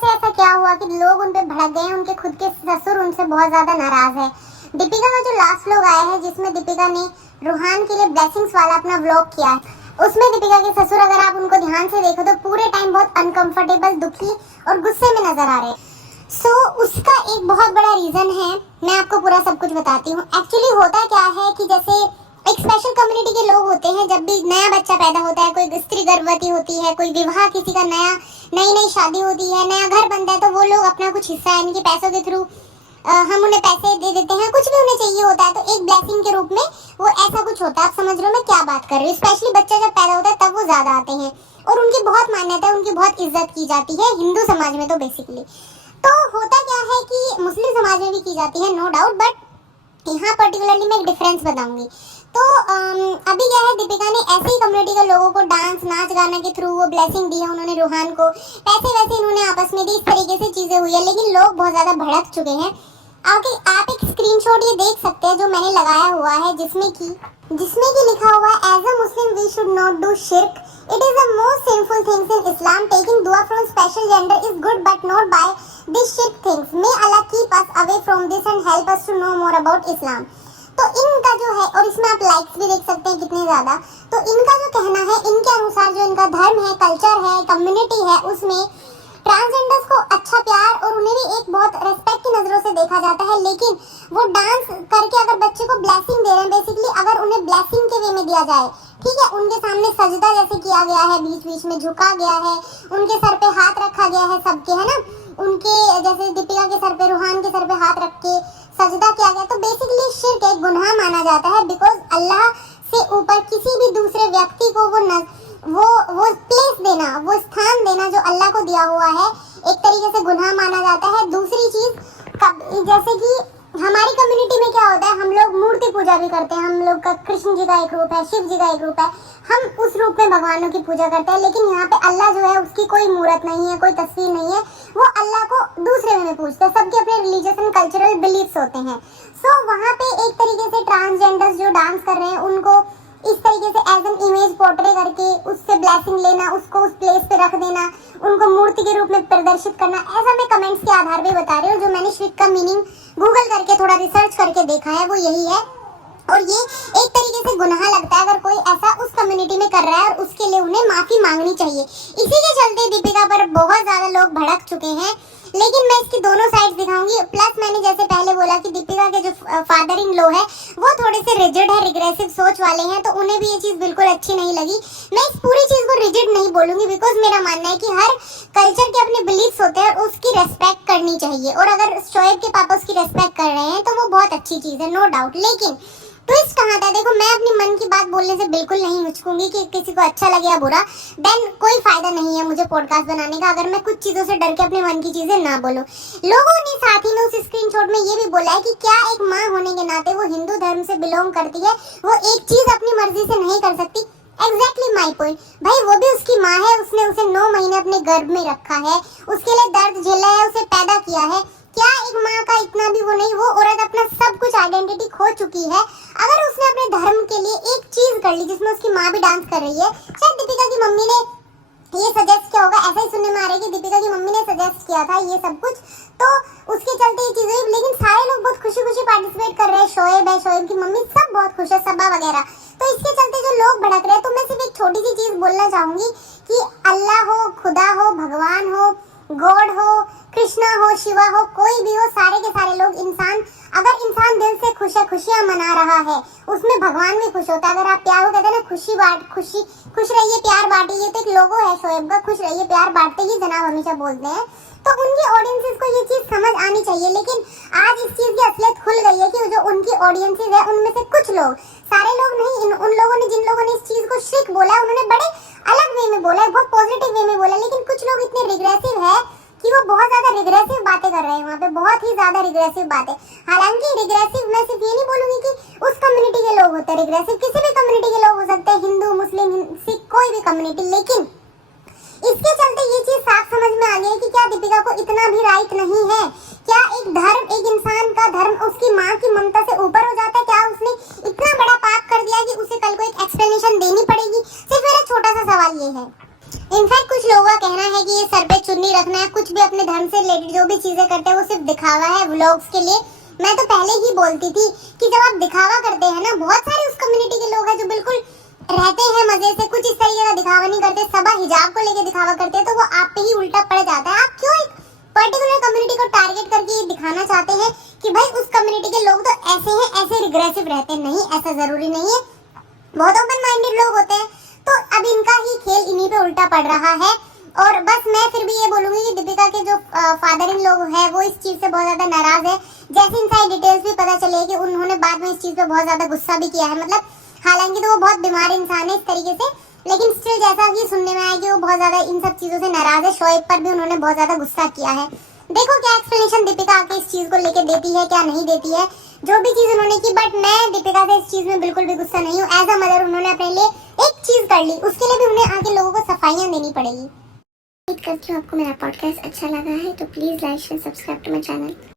से ऐसा क्या हुआ कि लोग उन पे भड़क गए, उनके खुद के ससुर उनसे बहुत ज्यादा नाराज है। दीपिका का जो लास्ट व्लॉग आया है जिसमें दीपिका ने रूहान के लिए ब्लेसिंग्स वाला अपना व्लॉग किया है, उसमें दीपिका के ससुर अगर आप उनको ध्यान से देखो तो पूरे टाइम बहुत अनकंफर्टेबल, दुखी और गुस्से में नजर आ रहे हैं। उसका एक बहुत बड़ा रीजन है, मैं आपको पूरा सब कुछ बताती हूँ। एक्चुअली होता क्या है कि जैसे एक स्पेशल कम्युनिटी के लोग होते हैं, जब भी नया बच्चा पैदा होता है, कोई स्त्री गर्भवती होती है, कोई विवाह, किसी का नई शादी होती है, नया घर बनता है, तो वो लोग अपना कुछ हिस्सा यानी कि पैसों के थ्रू हम उन्हें पैसे दे देते हैं, कुछ भी उन्हें चाहिए होता है तो एक ब्लेसिंग के रूप में वो ऐसा कुछ होता है। आप समझ रहे हो मैं क्या बात कर रही हूँ। स्पेशली बच्चा जब पैदा होता है तब वो ज्यादा आते हैं और उनकी बहुत मान्यता है, उनकी बहुत इज्जत की जाती है हिंदू समाज में। तो बेसिकली तो होता क्या है कि मुस्लिम समाज में भी की जाती है, नो डाउट, बट यहाँ पर्टिकुलरली मैं एक डिफरेंस बताऊंगी। तो अभी क्या है, दीपिका ने ऐसे ही कम्युनिटी के लोगों को डांस, नाच गाना के थ्रू वो ब्लेसिंग दी है उन्होंने रूहान को, पैसे वैसे इन्होंने आपस में दी, इस तरीके से चीजें हुई है। लेकिन लोग बहुत ज्यादा भड़क चुके हैं। आगे आप एक स्क्रीनशॉट ये देख सकते हैं जो मैंने लगाया हुआ है, जिसमें कि लिखा हुआ है, as a Muslim we should not do शिर्क, it is the most sinful things in Islam, taking दुआ from special gender is good but not by this शिर्क things, may Allah keep us away from this and help us to know more about Islam. तो इनका जो है, और इसमें आप likes भी देख सकते हैं कितने ज्यादा, तो इनका जो कहना है, इनके अनुसार जो इनका धर्म है, कल्चर है, कम्युनिटी है, उसमें ट्रांसजेंडर्स को अच्छा प्यार और उन्हें भी एक बहुत रेस्पेक्ट की नजरों से देखा जाता है। लेकिन वो डांस करके अगर बच्चे को ब्लेसिंग दे रहे हैं, बेसिकली अगर उन्हें ब्लेसिंग के वे में दिया जाए, ठीक है, उनके सामने सजदा जैसे किया गया है, बीच बीच में झुका गया है, उनके सर पे हाथ रखा गया है, सबके है ना, उनके जैसे दीपिका के सर पे, रूहान के सर पे हाथ रख के सजदा किया गया, तो बेसिकली शिर्क एक गुनाह माना जाता है। बिकॉज अल्लाह से ऊपर किसी भी दूसरे व्यक्ति को वो प्लेस देना, वो स्थान देना जो अल्लाह को दिया हुआ है, एक तरीके से गुनाह माना जाता है। दूसरी चीज, जैसे कि हमारी कम्युनिटी में क्या होता है, हम लोग मूर्ति पूजा भी करते हैं, हम लोग का कृष्ण जी का एक रूप है, शिव जी का एक रूप है, हम उस रूप में भगवानों की पूजा करते हैं। लेकिन यहाँ पे अल्लाह जो है उसकी कोई मूर्त नहीं है, कोई तस्वीर नहीं है, वो अल्लाह को दूसरे वे में पूजते हैं। सबके अपने रिलीजियस एंड कल्चरल बिलीफ्स होते हैं। वहाँ पे एक तरीके से ट्रांसजेंडर्स जो डांस कर रहे हैं उनको इस तरीके से एज एन इमेज पोर्ट्रे करके उससे ब्लेसिंग लेना, उसको उस प्लेस पे रख देना, उनको मूर्ति के रूप में प्रदर्शित करना, ऐसा मैं कमेंट्स के आधार पे बता रही हूँ। जो मैंने शिर्क का मीनिंग गूगल करके थोड़ा रिसर्च करके देखा है वो यही है, और ये एक तरीके से गुनाह लगता है अगर कोई ऐसा उस कम्युनिटी में कर रहा है, और उसके लिए उन्हें माफी मांगनी चाहिए। इसी के चलते दीपिका पर बहुत ज्यादा लोग भड़क चुके हैं। लेकिन मैं इसकी दोनों साइड दिखाऊंगी। प्लस मैंने जैसे पहले बोला कि दीपिका के जो फादर इन लॉ है वो थोड़े से रिजिड है, रिग्रेसिव सोच वाले हैं, तो उन्हें भी ये चीज बिल्कुल अच्छी नहीं लगी। मैं इस पूरी चीज को रिजिड नहीं बोलूंगी, बिकॉज मेरा मानना है कि हर कल्चर के अपने बिलीफ्स होते हैं और उसकी रेस्पेक्ट करनी चाहिए। और अगर शोएब के पापा उसकी रेस्पेक्ट कर रहे हैं तो वो बहुत अच्छी चीज है, नो डाउट। लेकिन ट्विस्ट कहाँ था, देखो मैं अपनी मन की बात बोलने से बिल्कुल नहीं हिचकूंगी कि किसी को अच्छा लगे या बुरा, देन कोई फायदा नहीं है मुझे पॉडकास्ट बनाने का अगर मैं कुछ चीजों से डर के अपने मन की चीजें ना बोलूं। लोगों ने साथ ही में उस स्क्रीनशॉट में ये भी बोला है कि क्या एक माँ होने के नाते वो हिंदू धर्म से बिलोंग करती है, वो एक चीज अपनी मर्जी से नहीं कर सकती। एग्जैक्टली माई पॉइंट भाई, वो भी उसकी माँ है, उसने उसे 9 महीने अपने गर्भ में रखा है, उसके लिए दर्द झेला है, उसे पैदा किया है। क्या एक माँ का इतना भी वो नहीं, वो औरत अपना सब कुछ आइडेंटिटी खो चुकी है। अगर उसने अपने धर्म के लिए एक चीज कर ली जिसमें उसकी माँ भी डांस कर रही है, शायद दीपिका की मम्मी ने ये सजेस्ट किया होगा, ऐसा ही सुनने में आ रहा है कि दीपिका की मम्मी ने सजेस्ट किया था ये सब कुछ, तो उसके चलते ये चीज हुई। लेकिन सारे लोग बहुत खुशी खुशी पार्टिसिपेट कर रहे हैं, शोएब है, शोएब की मम्मी, सब बहुत खुश है, सबा वगैरह। तो इसके चलते जो लोग भड़क रहे हैं, तो मैं सिर्फ एक छोटी सी चीज बोलना चाहूंगी कि अल्लाह हो, खुदा हो, भगवान हो, गॉड हो, कृष्णा हो, शिवा हो, कोई भी हो, सारे के सारे लोग इंसान, अगर इंसान दिल से खुशियां मना रहा है, उसमें भगवान भी खुश होता है। अगर आप प्यार को कहते हैं ना, खुश रहिए, प्यार बांटिए, ये तो एक लोगो है शोएब का, खुश रहिए, प्यार बांटते ही जनाब हमेशा बोलते हैं। तो उनकी ऑडियंसेस को ये चीज समझ आनी चाहिए। लेकिन आज इस चीज की असलियत खुल गई है कि जो उनकी ऑडियंसेस है उनमें से कुछ लोग, सारे लोग नहीं, उन लोगों ने, जिन लोगों ने इस चीज को शिर्क बोला है, उन्होंने बड़े अलग वे में बोला है, बहुत पॉजिटिव वे में बोला। लेकिन कुछ लोग इतने रिग्रेसिव है कि वो बहुत ज्यादा रिग्रेसिव बातें कर रहे हैं वहाँ पे, बहुत ही ज्यादा रिग्रेसिव बातें। हालांकि रिग्रेसिव मैं सिर्फ ये नहीं बोलूंगी कि उस कम्युनिटी के लोग होते हैं रिग्रेसिव, किसी भी कम्युनिटी के लोग हो सकते हैं, हिंदू, मुस्लिम, सिख, कोई भी कम्युनिटी। लेकिन इसके चलते ये चीज साफ समझ में आ गई है कि क्या दीपिका को इतना भी राइट नहीं है? क्या एक धर्म, एक इंसान का धर्म उसकी माँ की ममता से ऊपर हो जाता है? क्या उसने इतना बड़ा पाप कर दिया कि उसे कल को एक एक्सप्लेनेशन देनी पड़ेगी? सिर्फ मेरा छोटा सा सवाल ये है। इनफैक्ट कुछ लोगों का कहना है कि ये सर पे चुन्नी रखना है, कुछ भी अपने धर्म से रिलेटेड जो भी चीजें करते हैं वो सिर्फ दिखावा है व्लॉग्स के लिए। मैं तो पहले ही बोलती थी कि जब आप दिखावा करते हैं ना, बहुत सारे उस कम्युनिटी के लोग हैं जो बिल्कुल रहते हैं मजे से, कुछ इस तरीके का दिखावा नहीं करते, सबा हिजाब को लेके दिखावा करते हैं, तो वो आप पे ही उल्टा पड़ जाता है। आप क्यों एक पर्टिकुलर कम्युनिटी को टारगेट करके ये दिखाना चाहते हैं कि भाई उस कम्युनिटी के लोग तो ऐसे हैं, ऐसे रिग्रेसिव रहते हैं? नहीं, ऐसा जरूरी नहीं है, बहुत ओपन माइंडेड लोग होते हैं। तो अब इनका ही खेल इन्हीं पे उल्टा पड़ रहा है। और बस मैं फिर भी ये बोलूंगी कि दीपिका के जो फादर इन लोग हैं वो इस चीज से बहुत ज्यादा नाराज है। जैसे इनसाइड डिटेल्स भी पता चले कि उन्होंने बाद में इस चीज पे बहुत ज्यादा गुस्सा भी किया है। मतलब हालांकि तो वो बहुत बीमार इंसान है इस तरीके से, लेकिन स्टिल जैसा कि सुनने में आया कि वो बहुत ज्यादा इन सब चीजों से नाराज है। शोएब पर भी उन्होंने बहुत ज्यादा गुस्सा किया है। देखो क्या एक्सप्लेनेशन दीपिका आके इस चीज को लेके देती है, क्या नहीं देती है, जो भी चीज उन्होंने की। बट मैं दीपिका से इस चीज में बिल्कुल भी गुस्सा नहीं हूँ। एज अ मदर उन्होंने अपने लिए एक चीज कर ली, उसके लिए भी उन्हें आगे लोगों को सफाइयां देनी पड़ेगी। उम्मीद करती हूँ आपको मेरा पॉडकास्ट अच्छा लगा है, तो please like share subscribe to my channel.